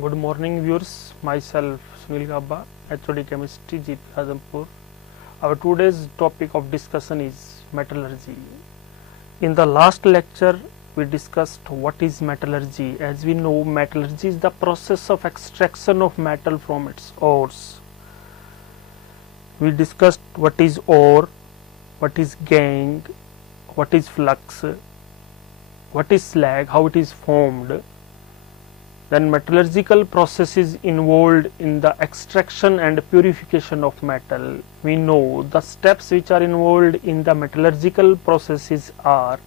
Good morning viewers, myself Sunil Gabba, HOD Chemistry, GP Azampur. Our today's topic of discussion is metallurgy. In the last lecture, we discussed what is metallurgy. As we know, metallurgy is the process of extraction of metal from its ores. We discussed what is ore, what is gangue, what is flux, what is slag, how it is formed. Then metallurgical processes involved in the extraction and purification of metal. We know the steps which are involved in the metallurgical processes are: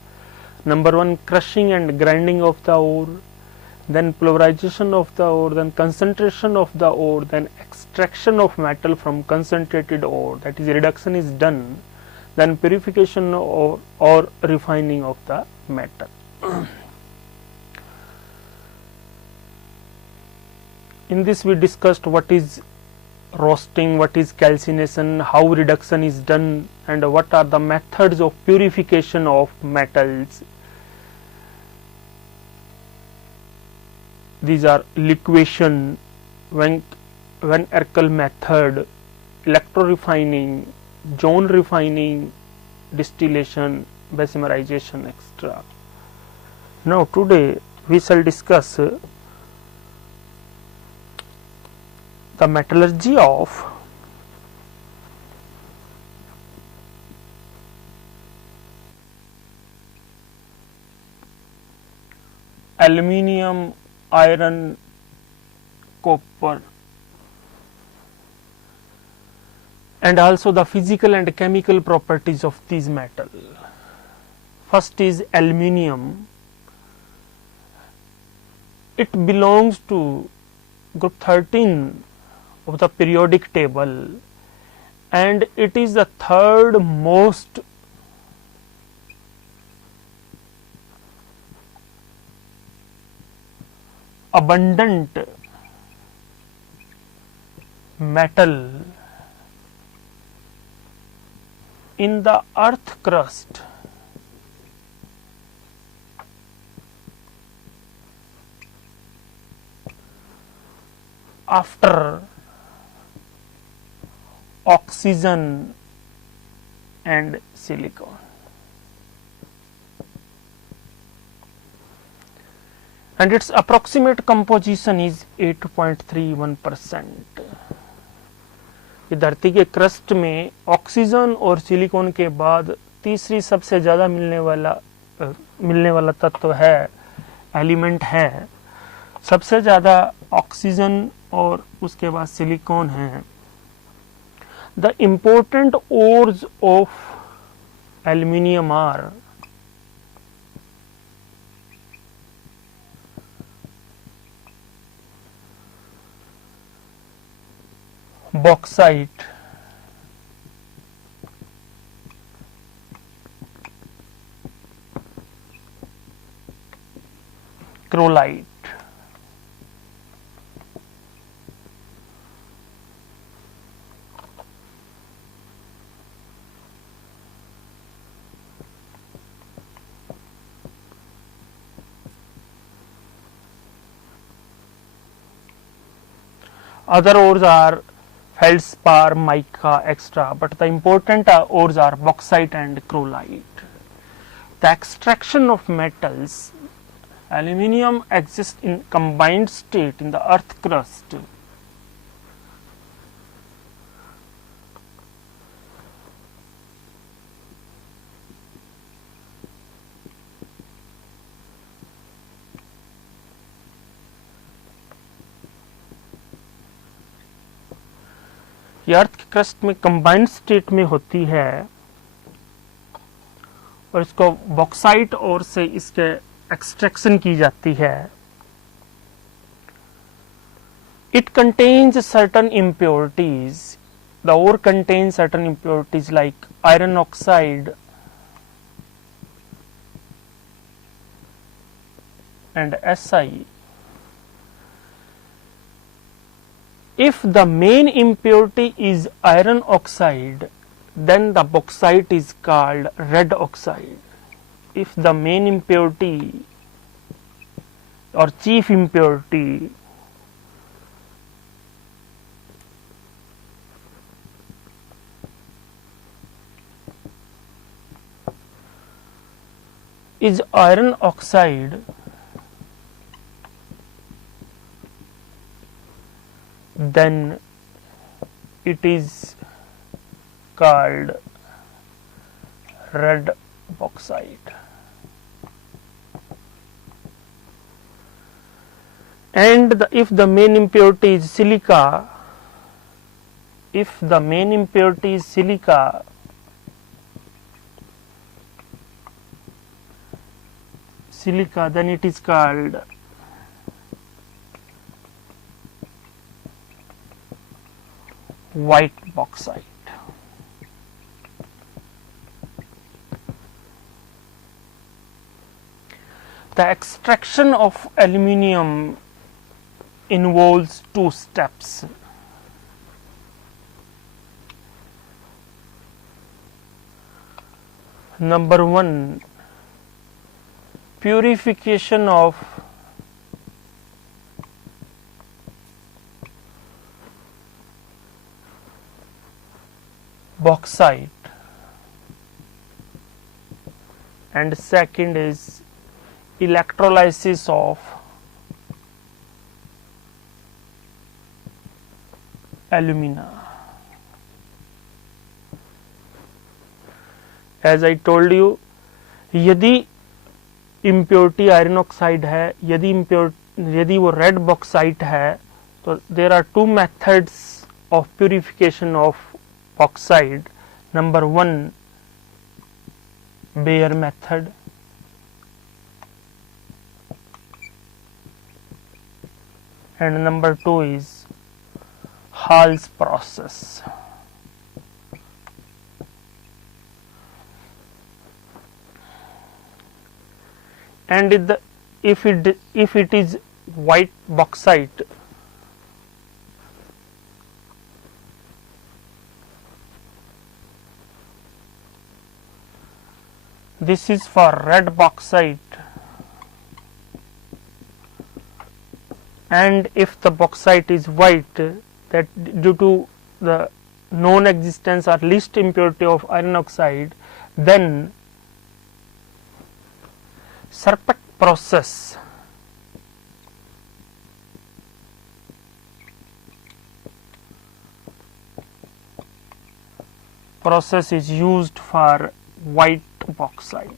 number one, crushing and grinding of the ore, then pulverization of the ore, then concentration of the ore, then extraction of metal from concentrated ore, that is reduction is done, then purification or refining of the metal. In this we discussed what is roasting, what is calcination, how reduction is done, and what are the methods of purification of metals. These are liquefaction, Van Erkel method, electro-refining, zone refining, distillation, bessemerization, etc. Now today we shall discuss the metallurgy of aluminium, iron, copper, and also the physical and chemical properties of these metals. First is aluminium. It belongs to group 13 of the periodic table, and it is the third most abundant metal in the earth crust. After oxygen and silicon. And its approximate composition is 8.31%. धरती के crust में oxygen और silicon के बाद तीसरी सबसे ज़्यादा मिलने वाला तत्व है, एलिमेंट है। सबसे ज़्यादा ऑक्सीजन और उसके बाद सिलिकॉन है। The important ores of aluminium are bauxite, chrolite, other ores are feldspar, mica, etc. But the important ores are bauxite and chrolite. The extraction of metals, aluminium exists in combined state in the earth crust. ये अर्थ के crust में combined state में होती है और इसको bauxite और से इसके एक्सट्रैक्शन की जाती है। It contains certain impurities, the ore contains certain impurities like iron oxide and SI. If the main impurity is iron oxide, then the bauxite is called red oxide. If the main impurity or chief impurity is iron oxide, then it is called red bauxite. And if the main impurity is silica, then it is called white bauxite. The extraction of aluminium involves two steps. Number one, purification of bauxite, and second is electrolysis of alumina. As I told you, यदि impurity iron oxide है, यदि वो red bauxite है, तो there are two methods of purification of bauxite. Number one, Bayer method, and number two is Hall's process. And if it is white bauxite, this is for red bauxite, and if the bauxite is white, that due to the known existence or least impurity of iron oxide, then Serpek process is used for white bauxite.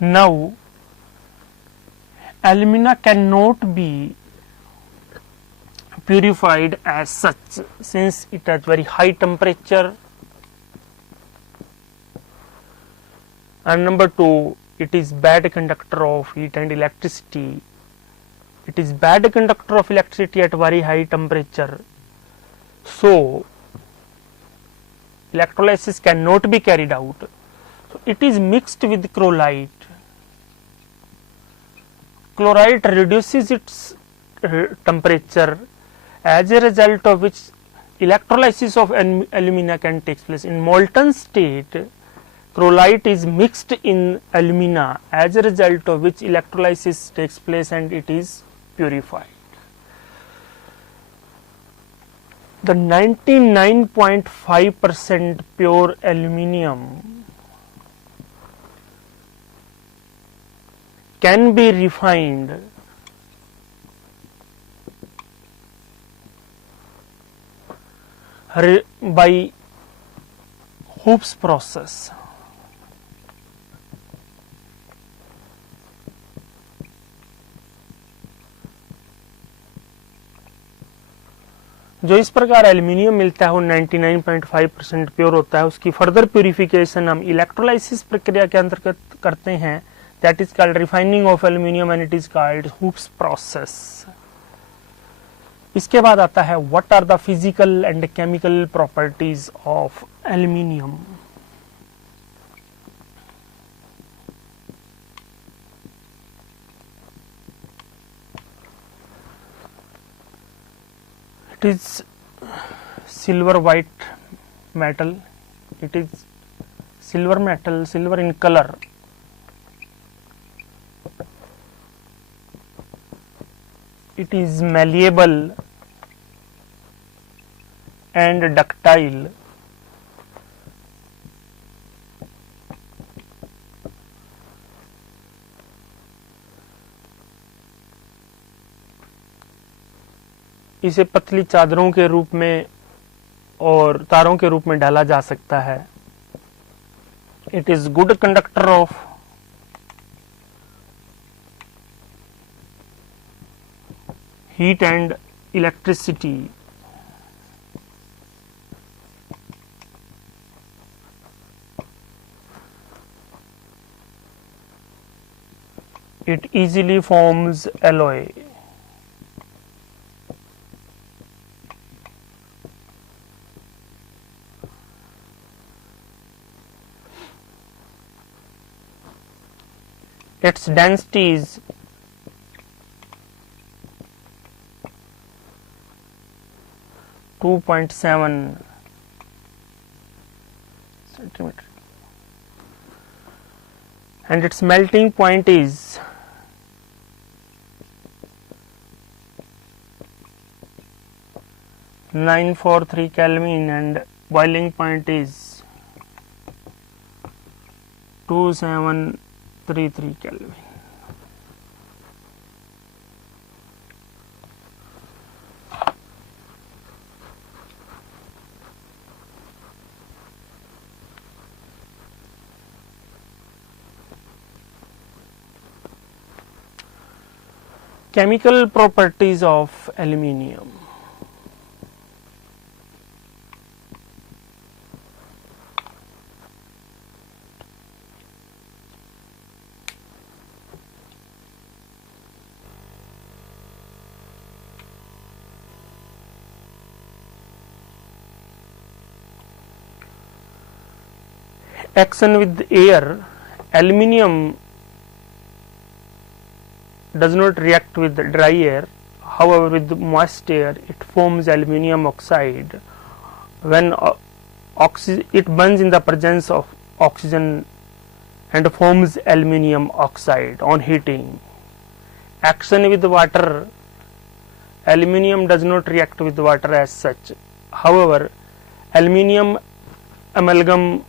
Now, alumina cannot be purified as such, since it has very high temperature, and number two, it is bad conductor of heat and electricity. It is bad conductor of electricity at very high temperature, so electrolysis cannot be carried out. So it is mixed with chloride. Chloride reduces its temperature, as a result of which electrolysis of alumina can take place. In molten state, chloride is mixed in alumina, as a result of which electrolysis takes place and it is purified. The 99.5% pure aluminium can be refined by Hoops process. जो इस प्रकार aluminium मिलता है वो 99.5% pure होता है, उसकी further purification हम इलेक्ट्रोलाइसिस प्रक्रिया के अंतर्गत करते हैं, that is called refining of aluminium and it is called hoops process. इसके बाद आता है what are the physical and chemical properties of aluminium. It is silver white metal. It is silver metal, silver in color. it is malleable and ductile. इसे पतली चादरों के रूप में और तारों के रूप में डाला जा सकता है. It is good conductor of heat and electricity. It easily forms alloy. Its density is 2.7 centimeter and its melting point is 943 Kelvin and boiling point is 2733 Kelvin. Chemical properties of aluminium. Action with air. Aluminium does not react with dry air. However, with moist air it forms aluminium oxide. When it burns in the presence of oxygen and forms aluminium oxide on heating. Action with water. Aluminium does not react with water as such. However, aluminium amalgam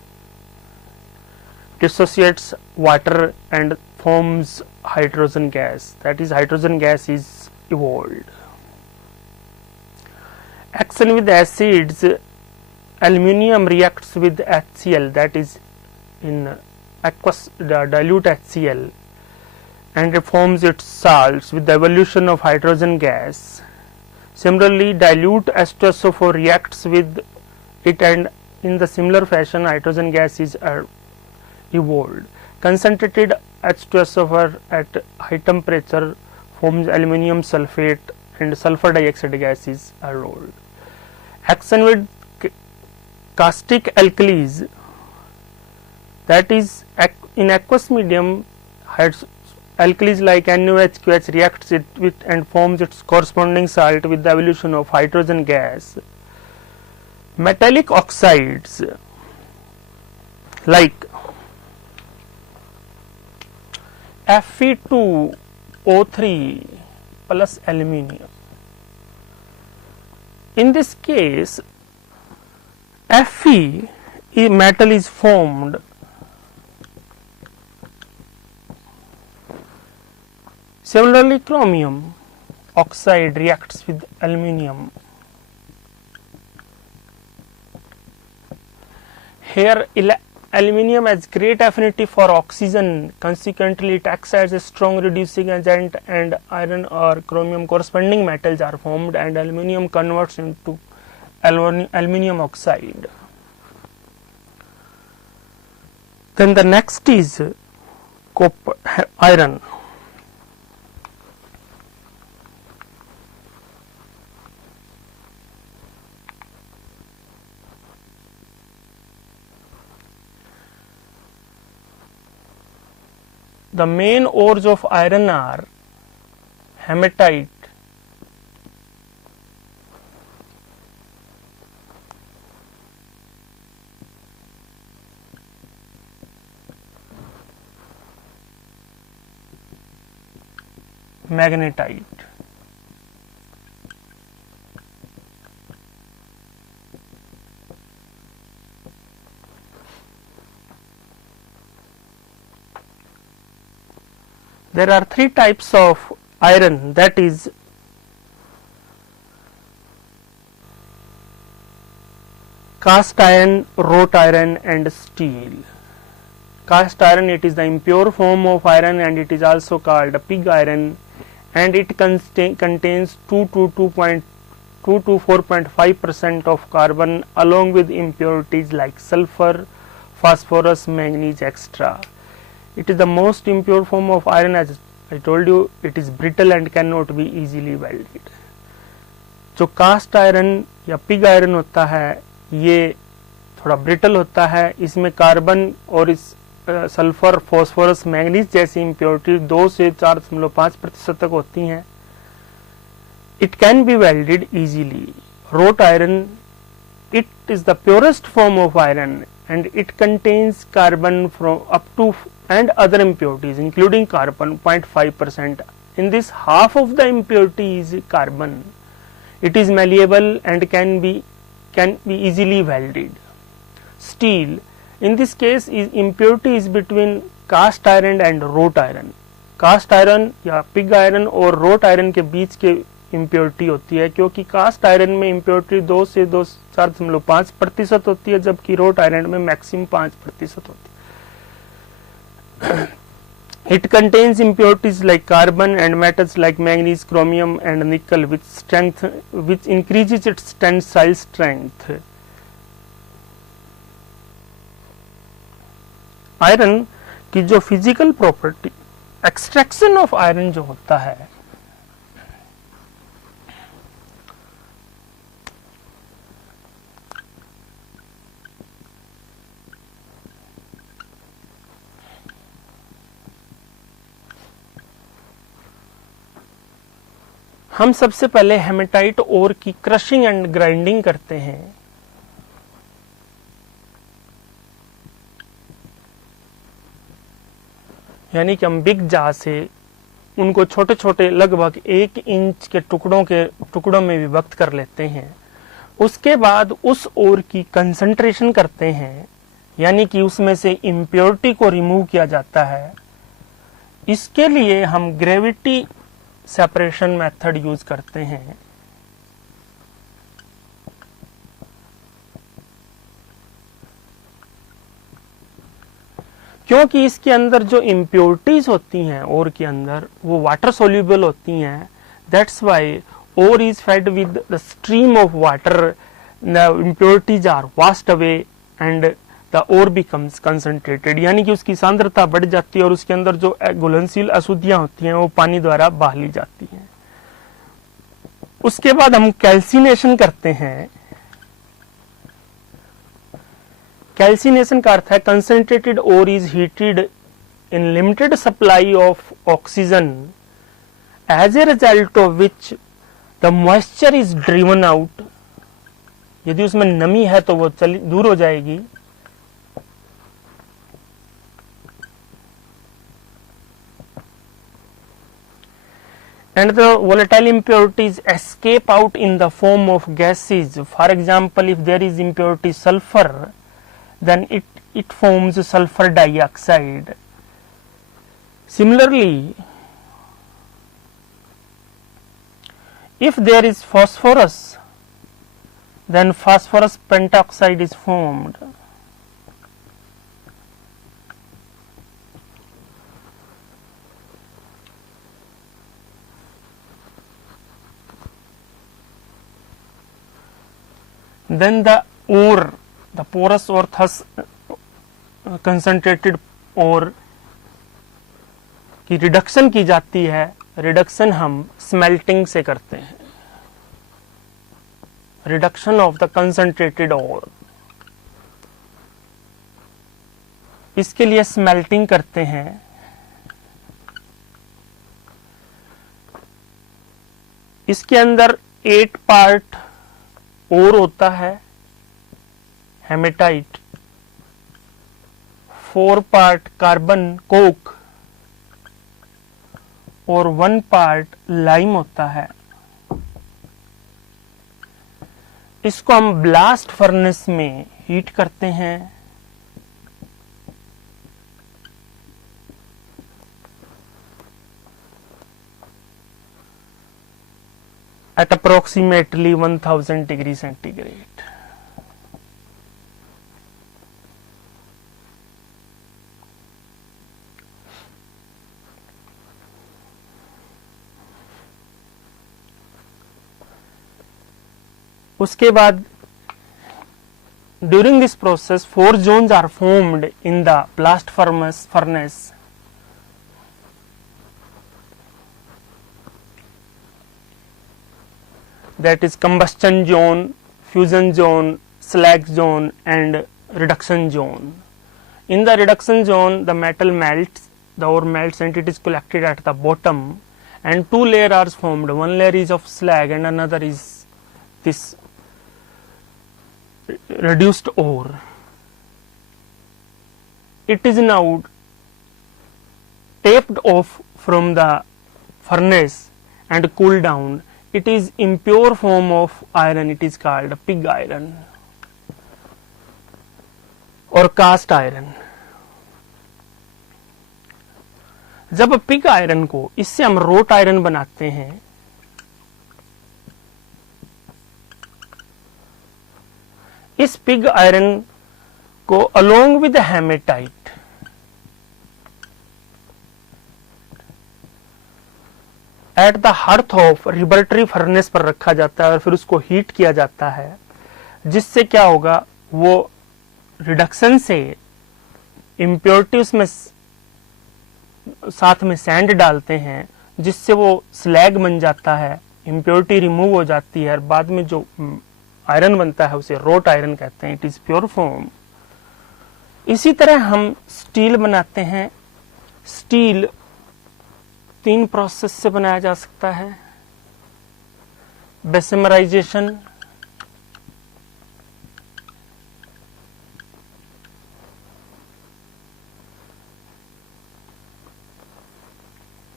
dissociates water and forms hydrogen gas, that is hydrogen gas is evolved. Action with acids. Aluminium reacts with HCl, that is in aqueous dilute HCl, and it forms its salts with the evolution of hydrogen gas. Similarly, dilute H2SO4 reacts with it and in the similar fashion hydrogen gas is evolved. Concentrated H2SO4 at high temperature forms aluminium sulfate and sulfur dioxide gas is evolved. Action with caustic alkalis, that is in aqueous medium alkalis like NaOH, QH reacts it with and forms its corresponding salt with the evolution of hydrogen gas. Metallic oxides like Fe2O3 plus aluminium. In this case, Fe metal is formed Similarly, chromium oxide reacts with aluminium. Here aluminium has great affinity for oxygen, consequently it acts as a strong reducing agent and iron or chromium corresponding metals are formed and aluminium converts into aluminium oxide. Then the next is copper, iron. The main ores of iron are hematite, magnetite. There are three types of iron, that is cast iron, wrought iron and steel. Cast iron, it is the impure form of iron and it is also called pig iron, and it contains 2 to 4.5% of carbon along with impurities like sulfur, phosphorus, manganese, etc. It is the most impure form of iron. As I told you, it is brittle and cannot be easily welded. जो cast iron या pig iron होता है ये थोड़ा brittle होता है, इसमें carbon और इस सल्फर, फास्फोरस, मैंगनीज जैसी इम्प्योरिटी 2 से 4.5% तक होती हैं. It can be welded easily. Wrought iron, it is the purest form of iron and it contains carbon from up to and other impurities including carbon 0.5%. In this, half of the impurity is carbon. It is malleable and can be easily welded. Steel, in this case is impurity is between cast iron and wrought iron. Cast iron या pig iron और wrought iron के बीच के impurity होती है, क्योंकि cast iron में impurity 2 से 4.5% होती है, जबकि रोट आयरन में मैक्सिमम 5% होती है. It contains impurities like carbon and metals like manganese, chromium and nickel which increases its tensile strength. Iron की जो physical property, extraction of iron जो होता है, हम सबसे पहले हेमेटाइट ओर की क्रशिंग एंड ग्राइंडिंग करते हैं. यानी कि हम बिग जा से उनको छोटे छोटे लगभग 1 इंच के टुकड़ों में विभक्त कर लेते हैं. उसके बाद उस ओर की कंसंट्रेशन करते हैं, यानी कि उसमें से इम्प्योरिटी को रिमूव किया जाता है. इसके लिए हम ग्रेविटी सेपरेशन मेथड यूज करते हैं. क्योंकि इसके अंदर जो इम्प्योरिटीज होती हैं ओर के अंदर वो वाटर सोल्यूबल होती हैं. That's why ore is fed with the stream of water, the impurities are washed away and the ore becomes concentrated. यानी कि उसकी सांद्रता बढ़ जाती है और उसके अंदर जो घुलनशील अशुद्धियां होती हैं वो पानी द्वारा बहा ली जाती हैं. उसके बाद हम कैल्सिनेशन करते हैं. कैल्सिनेशन का अर्थ है concentrated ore is heated in limited supply of oxygen as a result of which the moisture is driven out. यदि उसमें नमी है तो वो दूर हो जाएगी. And the volatile impurities escape out in the form of gases. For example, if there is impurity sulfur, then it forms sulfur dioxide. Similarly, if there is phosphorus, then phosphorus pentoxide is formed. Then the ore, the porous or thus concentrated ore की reduction की जाती है. Reduction हम smelting से करते हैं. Reduction of the concentrated ore, इसके लिए स्मेल्टिंग करते हैं. इसके अंदर 8 पार्ट ओर होता है हेमेटाइट, 4 पार्ट कार्बन कोक और 1 पार्ट लाइम होता है. इसको हम ब्लास्ट फर्नेस में हीट करते हैं. at approximately 1000 degree centigrade. उसके बाद during this process 4 zones are formed in the blast furnace. That is combustion zone, fusion zone, slag zone and reduction zone. In the reduction zone the metal melts, the ore melts and it is collected at the bottom and 2 layers are formed. One layer is of slag and another is this reduced ore. It is now taped off from the furnace and cooled down. It is impure form of iron, it is called pig iron or cast iron. जब pig iron को इससे हम wrought iron बनाते हैं, इस pig iron को along with hematite at the hearth of reverberatory furnace पर रखा जाता है और फिर उसको हीट किया जाता है, जिससे क्या होगा, वो रिडक्शन से इम्प्योरिटी उसमें साथ में सैंड डालते हैं जिससे वो स्लैग बन जाता है, इम्प्योरिटी रिमूव हो जाती है और बाद में जो आयरन बनता है उसे रोट आयरन कहते हैं. It is pure form. इसी तरह हम स्टील बनाते हैं. स्टील 3 प्रोसेस से बनाया जा सकता है. Bessemerization,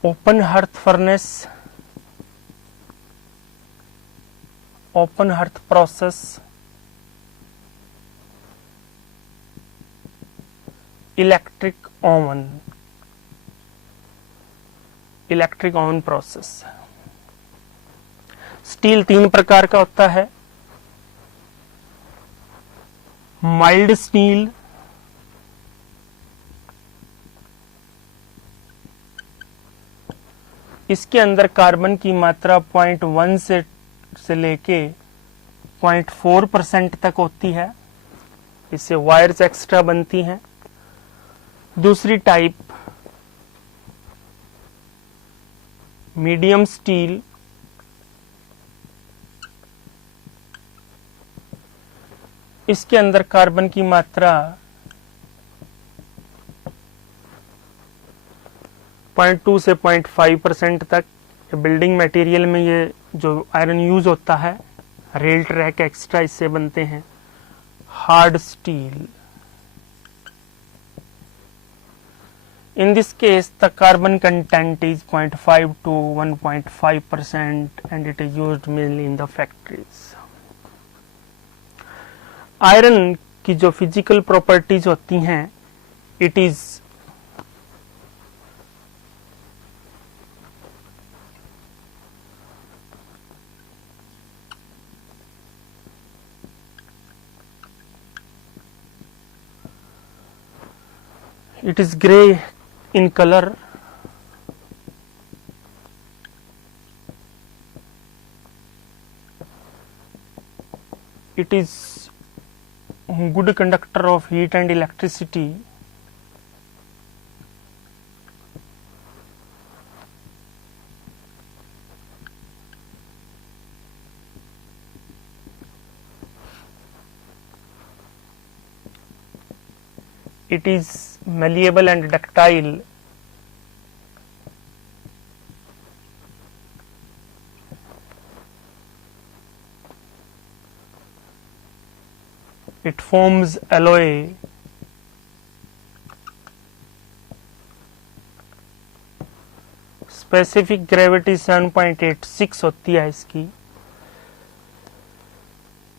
open hearth furnace, open hearth process, electric oven, electric oven process. Steel 3 प्रकार का होता है. माइल्ड स्टील, इसके अंदर कार्बन की मात्रा 0.1 से लेके 0.4% तक होती है. इससे वायर्स एक्स्ट्रा बनती हैं. दूसरी टाइप मीडियम स्टील, इसके अंदर कार्बन की मात्रा 0.2 से 0.5% तक. बिल्डिंग मटेरियल में ये जो आयरन यूज होता है, रेल ट्रैक एक्स्ट्रा इससे बनते हैं. Hard steel, in this case the carbon content is 0.5 to 1.5% and it is used mainly in the factories. Iron की जो फिजिकल प्रॉपर्टीज होती हैं, it is grey in color. It is good conductor of heat and electricity. It is malleable and ductile. It forms alloy. Specific gravity 7.86 होती है इसकी.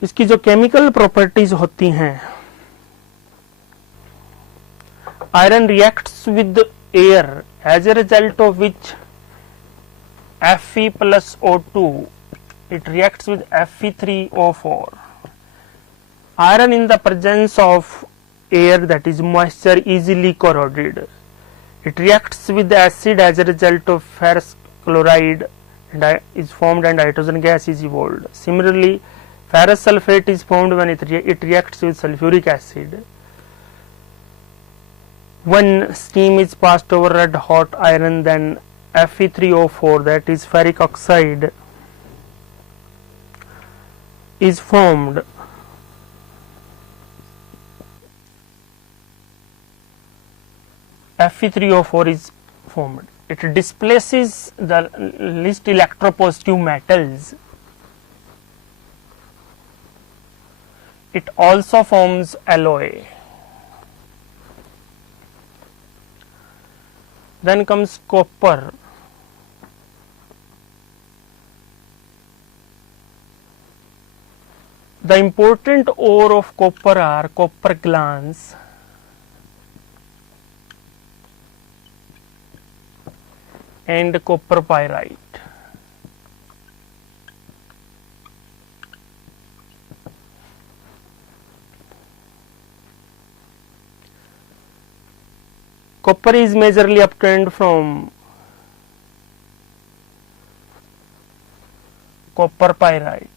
इसकी जो chemical properties होती हैं, iron reacts with air as a result of which Fe plus O2 it reacts with Fe3O4. Iron in the presence of air, that is moisture, easily corroded. It reacts with the acid as a result of ferrous chloride and is formed and hydrogen gas is evolved. Similarly, ferrous sulfate is formed when it reacts with sulfuric acid. When steam is passed over red hot iron, then Fe3O4, that is ferric oxide, is formed. Fe3O4 is formed. It displaces the least electropositive metals. It also forms alloy. Then comes copper. The important ore of copper are copper glans, and copper pyrite. Copper is majorly obtained from copper pyrite.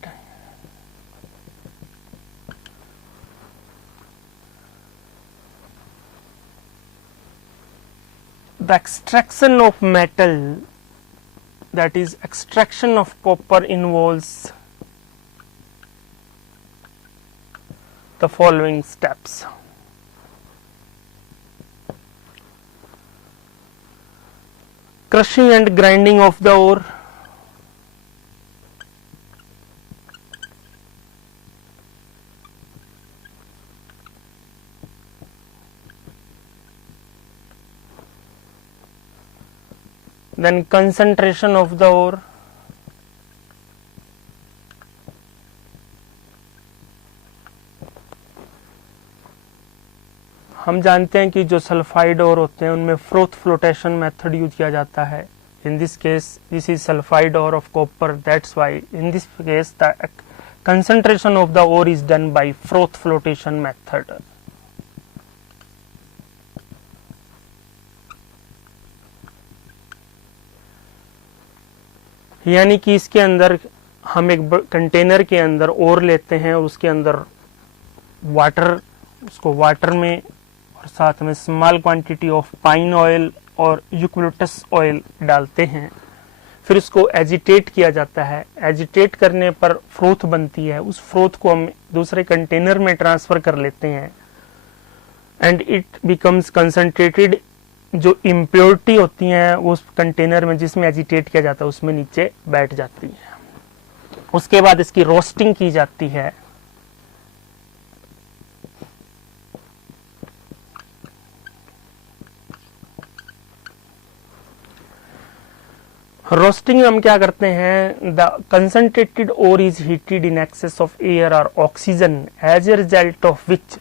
The extraction of metal, that is extraction of copper, involves the following steps. Crushing and grinding of the ore, then concentration of the ore, हम जानते हैं कि जो sulphide ओर होते हैं उनमें froth flotation method use किया जाता है. In this case this is sulphide ore of copper, that's why in this case the concentration of the ore is done by froth flotation method. यानी कि इसके अंदर हम एक कंटेनर के अंदर ओर लेते हैं और उसके अंदर वाटर, उसको वाटर में और साथ में small quantity of pine oil और यूकलिप्टस ऑयल डालते हैं. फिर उसको एजिटेट किया जाता है. एजिटेट करने पर फ्रोथ बनती है. उस फ्रोथ को हम दूसरे कंटेनर में ट्रांसफर कर लेते हैं एंड इट बिकम्स कंसंट्रेटेड. जो इम्प्योरिटी होती हैं उस कंटेनर में जिसमें एजिटेट किया जाता है उसमें नीचे बैठ जाती है. उसके बाद इसकी रोस्टिंग की जाती है. रोस्टिंग हम क्या करते हैं, the concentrated ore is heated in excess of air और oxygen as a result of which,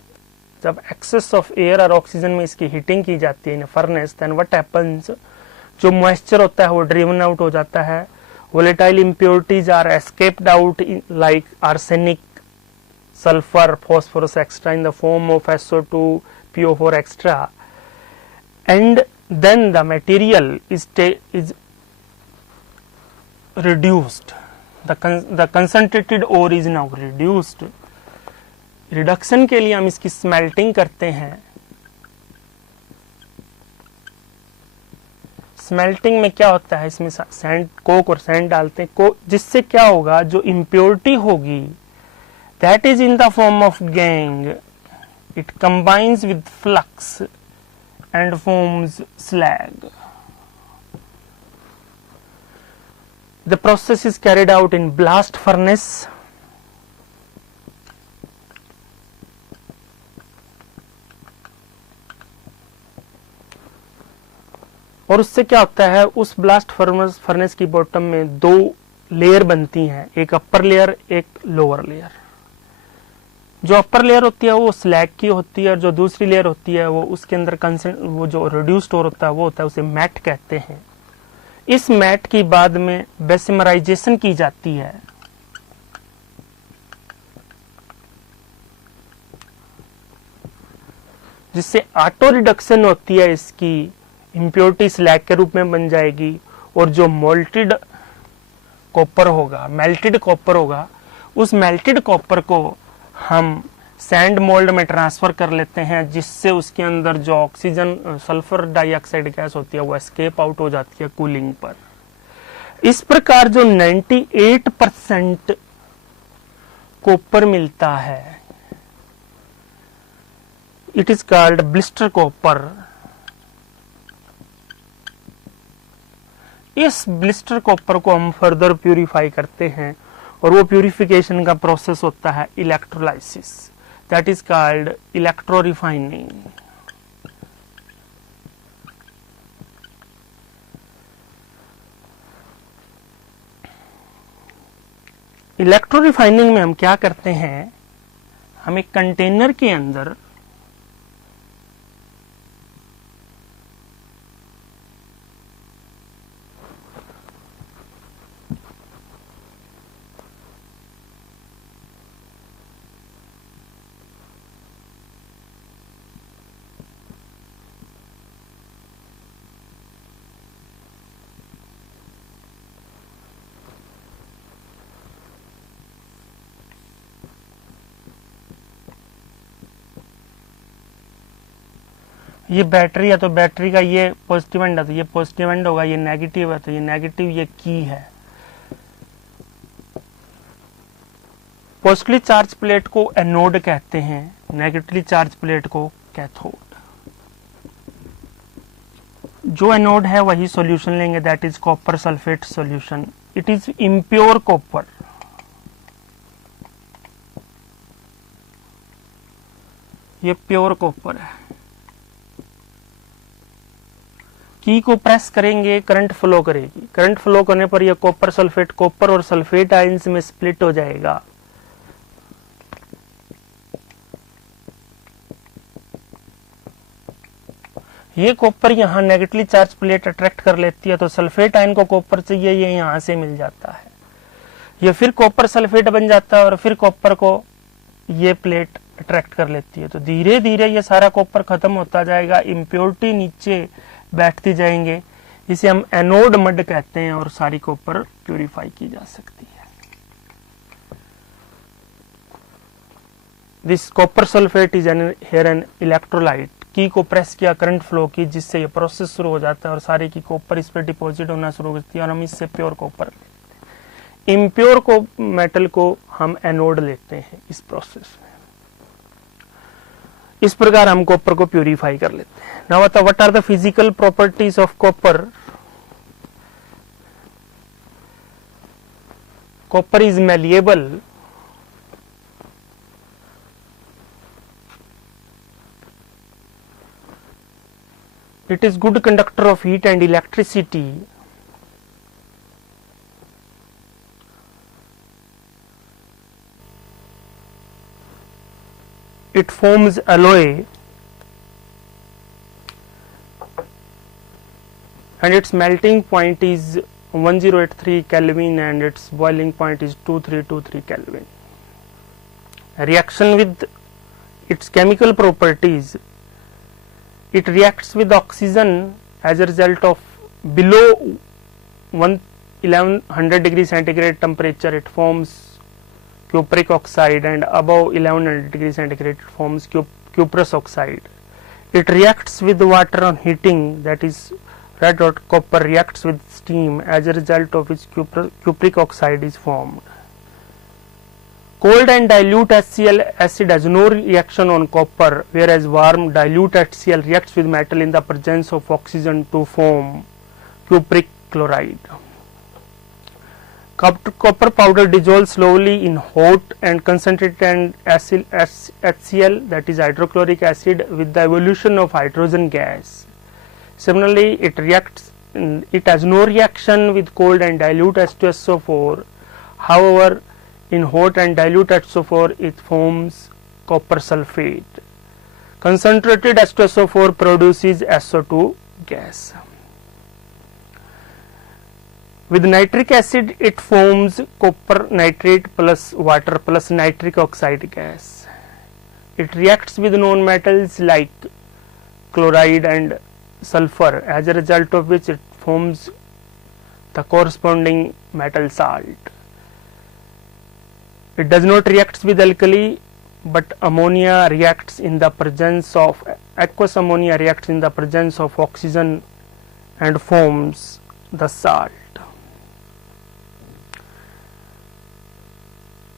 जब एक्सेस ऑफ एयर और ऑक्सीजन में इसकी हीटिंग की जाती है in furnace, then what happens, जो मॉइस्चर होता है वो ड्रिवन आउट हो जाता है. Volatile impurities are escaped out like arsenic, sulphur, phosphorus extra in the form of SO2, PO4 extra, and then the material is reduced. The concentrated ore is now reduced. Reduction के लिए हम इसकी smelting करते हैं. Smelting में क्या होता है, इसमें सैंड, कोक और सैंड डालते हैं, जिससे क्या होगा, जो इम्प्योरिटी होगी that is in the form of gang, it combines with flux and forms slag. The process is carried out in blast furnace. और उससे क्या होता है, उस ब्लास्ट फर्नेस की बॉटम में दो लेयर बनती हैं, एक अपर लेयर एक लोअर लेयर. जो अपर लेयर होती है वो स्लैग की होती है और जो दूसरी लेयर होती है वो उसके अंदर वो जो रिड्यूस्ड ओर होता है वो होता है, उसे मैट कहते हैं. इस मैट की बाद में बेसिमराइजेशन की जाती है. जिससे ऑटो रिडक्शन होती है, इसकी इम्प्योरिटी स्लैग के रूप में बन जाएगी, और जो मोल्टेड कॉपर होगा, मेल्टेड कॉपर होगा, उस मेल्टेड कॉपर को हम सैंड मोल्ड में ट्रांसफर कर लेते हैं, जिससे उसके अंदर जो ऑक्सीजन सल्फर डाइऑक्साइड गैस होती है वो एस्केप आउट हो जाती है कूलिंग पर। इस प्रकार जो 98% कॉपर मिलता है, it is called blister copper. इस ब्लिस्टर कॉपर को हम फर्दर प्यूरिफाई करते हैं, और वो प्यूरिफिकेशन का प्रोसेस होता है electrolysis, that is called electro refining. Electro refining में हम क्या करते हैं, हम एक कंटेनर के अंदर ये बैटरी है, तो बैटरी का ये पॉजिटिव एंड है, तो ये पॉजिटिव एंड होगा, ये नेगेटिव है, तो ये नेगेटिव, ये की है। पॉजिटिवली चार्ज प्लेट को एनोड कहते हैं, नेगेटिवली चार्ज प्लेट को कैथोड। जो एनोड है वही सॉल्यूशन लेंगे, that is copper sulphate solution. It is impure copper. ये प्योर कॉपर है। की को प्रेस करेंगे, करंट फ्लो करेगी, करंट फ्लो करने पर यह कॉपर सल्फेट, कॉपर और सल्फेट आयंस में स्प्लिट हो जाएगा। ये कॉपर यहां नेगेटिवली चार्ज प्लेट अट्रैक्ट कर लेती है, तो सल्फेट आयन को कॉपर चाहिए, ये यहां से मिल जाता है, ये फिर कॉपर सल्फेट बन जाता है, और फिर कॉपर को ये प्लेट अट्रैक्ट कर लेती है। तो धीरे धीरे ये सारा कॉपर खत्म होता जाएगा, इम्प्योरिटी नीचे बैठती जाएंगे, इसे हम एनोड मड कहते हैं, और सारी कॉपर प्यूरिफाई की जा सकती है। This copper sulphate is here an electrolyte. की को प्रेस किया, करंट फ्लो की, जिससे ये प्रोसेस शुरू हो जाता है, और सारी की कॉपर इस पर डिपॉजिट होना शुरू हो जाती है, और हम इससे प्योर कॉपर लेते हैं। इम्प्योर को मेटल को हम एनोड लेते हैं इस प्रोसेस में। इस प्रकार हम कॉपर को प्यूरिफाई कर लेते हैं। Now what are the physical properties of copper? Copper is malleable, it is good conductor of heat and electricity, it forms alloy, and its melting point is 1083 Kelvin and its boiling point is 2323 Kelvin. Reaction with its chemical properties, it reacts with oxygen as a result of below 1100 degree centigrade temperature it forms cupric oxide, and above 1100 degree centigrade it forms cuprous oxide. It reacts with water on heating, that is red hot copper reacts with steam, as a result of which cupric oxide is formed. Cold and dilute HCl acid has no reaction on copper, whereas warm dilute HCl reacts with metal in the presence of oxygen to form cupric chloride. Copper powder dissolves slowly in hot and concentrated HCl, that is hydrochloric acid, with the evolution of hydrogen gas. Similarly, it has no reaction with cold and dilute H2SO4. However, in hot and dilute H2SO4 it forms copper sulfate. Concentrated H2SO4 produces SO2 gas. With nitric acid it forms copper nitrate plus water plus nitric oxide gas. It reacts with non-metals like chloride and sulfur, as a result of which it forms the corresponding metal salt. It does not react with alkali, but ammonia reacts in the presence of aqueous ammonia reacts in the presence of oxygen and forms the salt.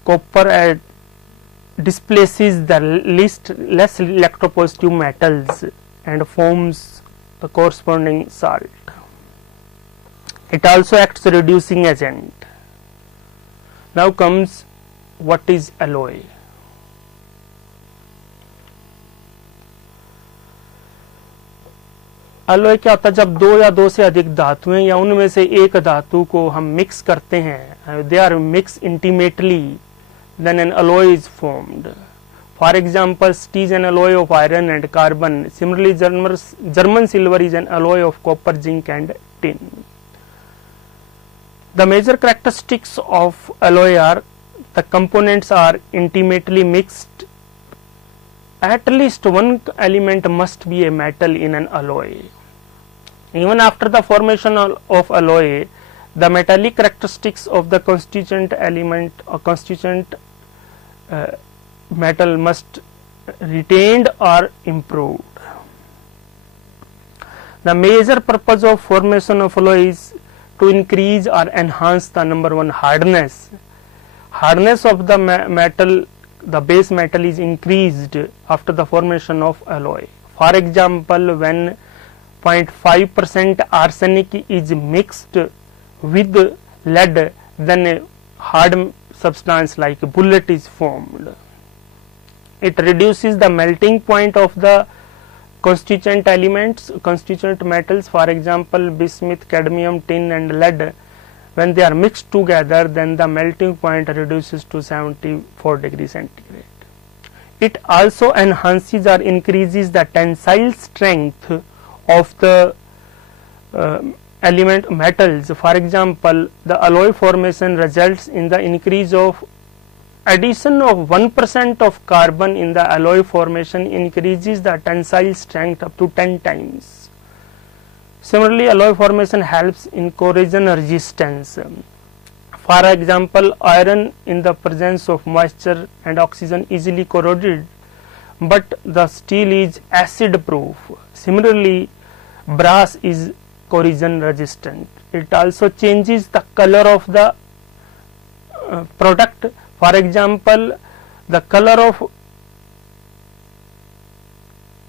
Copper displaces the less electropositive metals and forms the corresponding salt. It also acts as a reducing agent. Now comes what is alloy. Alloy क्या होता है? जब दो या दो से अधिक धातुएं या उनमें से एक धातु को हम मिक्स करते हैं, they are mix intimately, then an alloy is formed. For example, steel is an alloy of iron and carbon. Similarly, German silver is an alloy of copper, zinc and tin. The major characteristics of alloy are the components are intimately mixed. At least one element must be a metal in an alloy. Even after the formation of alloy, the metallic characteristics of the constituent element or constituent metal must retained or improved. The major purpose of formation of alloy is to increase or enhance the number one hardness. Hardness of the metal, the base metal is increased after the formation of alloy. For example, when 0.5% arsenic is mixed with lead, then a hard substance like bullet is formed. It reduces the melting point of the constituent elements, constituent metals. For example, bismuth, cadmium, tin and lead, when they are mixed together, then the melting point reduces to 74 degrees centigrade. It also enhances or increases the tensile strength of the element metals. For example, the alloy formation results in the increase of addition of 1% of carbon in the alloy formation increases the tensile strength up to 10 times. Similarly, alloy formation helps in corrosion resistance. For example, iron in the presence of moisture and oxygen easily corroded, but the steel is acid proof. Similarly, brass is corrosion resistant. It also changes the color of the product. For example, the color of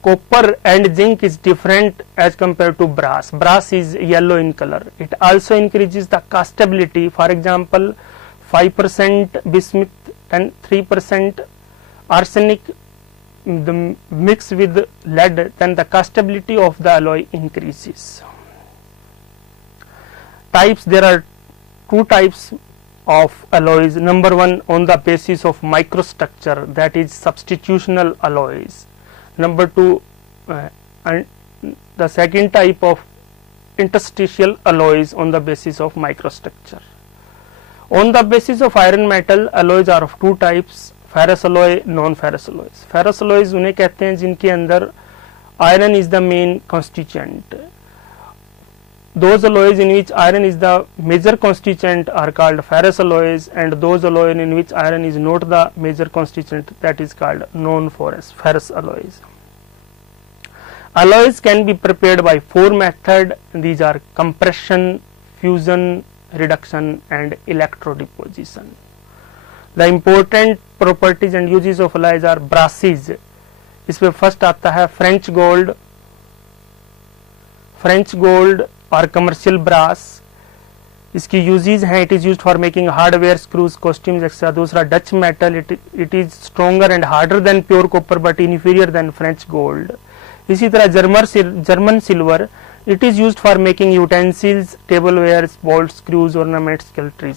copper and zinc is different as compared to brass. Brass is yellow in color. It also increases the castability. For example, 5% bismuth and 3% arsenic mixed with lead, then the castability of the alloy increases. Types, there are two types of alloys. Number one, on the basis of microstructure, that is substitutional alloys. Number two, and the second type of interstitial alloys on the basis of microstructure. On the basis of iron metal, alloys are of two types, ferrous alloy, non-ferrous alloys. Ferrous alloys उन्हें कहते हैं जिनके अंदर iron is the main constituent. Those alloys in which iron is the major constituent are called ferrous alloys, and those alloys in which iron is not the major constituent, that is called non-ferrous alloys. Alloys can be prepared by four methods. These are compression, fusion, reduction and electrodeposition. The important properties and uses of alloys are brasses. इसमें first आता है French gold और commercial brass. इसकी uses हैं, it is used for making hardware, screws, costumes etcetera. दूसरा Dutch metal, it is stronger and harder than pure copper but inferior than French gold. इसी तरह German silver, it is used for making utensils, tableware, bolt, screws, ornaments, cutleries.